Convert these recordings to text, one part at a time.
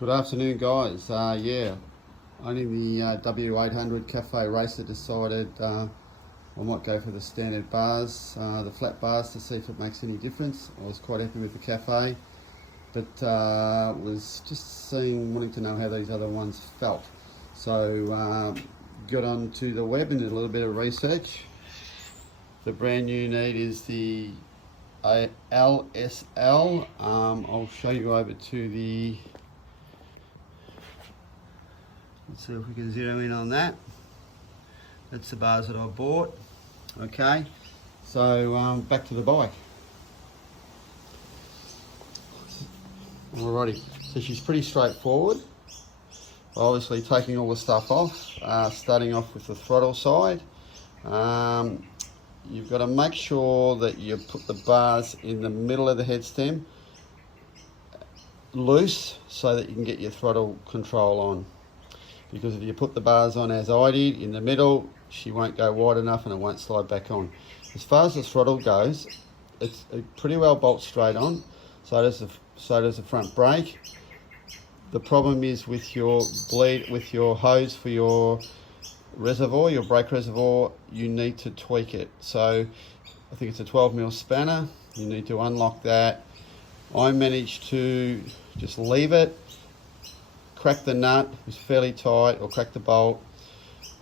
Good afternoon, guys. Yeah, only the W800 Cafe Racer decided I might go for the standard bars, the flat bars, to see if it makes any difference. I was quite happy with the Cafe, but was just wanting to know how these other ones felt. So got onto the web and did a little bit of research. The brand you need is the LSL. I'll show you over to the. Let's see if we can zero in on that. That's the bars that I bought. Okay, so back to the bike. Alrighty, so she's pretty straightforward. Obviously taking all the stuff off, starting off with the throttle side. You've got to make sure that you put the bars in the middle of the head stem loose so that you can get your throttle control on. Because if you put the bars on as I did in the middle, she won't go wide enough and it won't slide back on. As far as the throttle goes, it pretty well bolts straight on. So does the front brake. The problem is with your hose for your reservoir, your brake reservoir, you need to tweak it. So I think it's a 12mm spanner. You need to unlock that. I managed to just leave it, crack the nut, it was fairly tight, or crack the bolt.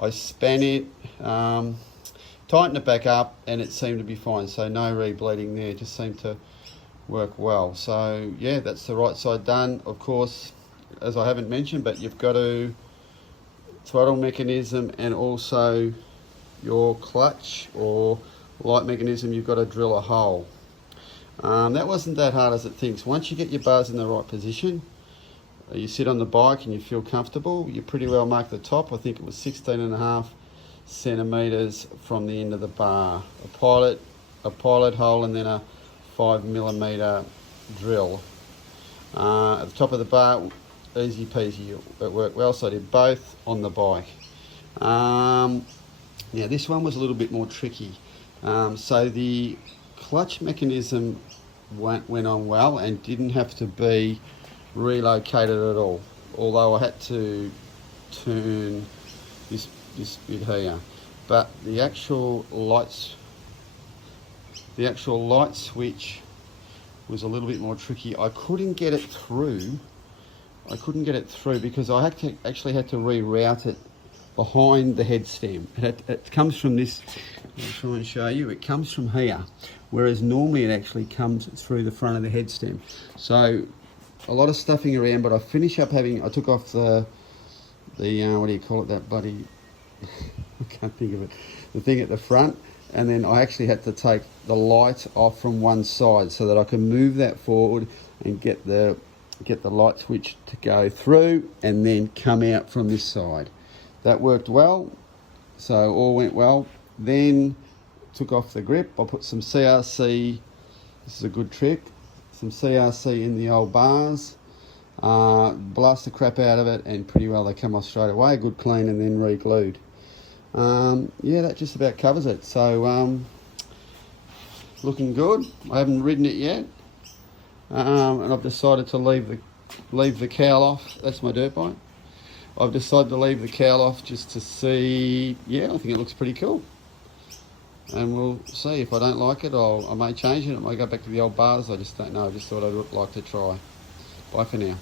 I span it, tightened it back up, and it seemed to be fine. So no re-bleeding there, it just seemed to work well. So yeah, that's the right side done. Of course, as I haven't mentioned, but you've got to throttle mechanism and also your clutch or light mechanism, you've got to drill a hole. That wasn't that hard as it thinks. Once you get your bars in the right position, you sit on the bike and you feel comfortable, you pretty well mark the top. I think it was 16.5 centimeters from the end of the bar. A pilot hole and then a 5mm drill. At the top of the bar, easy peasy, it worked well, so I did both on the bike. Now this one was a little bit more tricky. So the clutch mechanism went on well and didn't have to be relocated at all, although I had to turn this bit here, but the actual light switch was a little bit more tricky. I couldn't get it through because I actually had to reroute it behind the head stem. It comes from this, I'll try and show you, it comes from here, whereas normally it actually comes through the front of the head stem. So a lot of stuffing around, but I took off the what do you call it, that bloody, I can't think of it, the thing at the front, and then I actually had to take the light off from one side so that I can move that forward and get the light switch to go through and then come out from this side. That worked well, so all went well. Then took off the grip, I put some CRC, this is a good trick, some CRC in the old bars, blast the crap out of it, and pretty well they come off straight away. Good clean and then re-glued. Yeah, that just about covers it. So looking good. I haven't ridden it yet, and I've decided to leave the cowl off. That's my dirt bike. I've decided to leave the cowl off just to see. Yeah, I think it looks pretty cool. And we'll see. If I don't like it, I may change it. I may go back to the old bars. I just don't know. I just thought I'd like to try. Bye for now.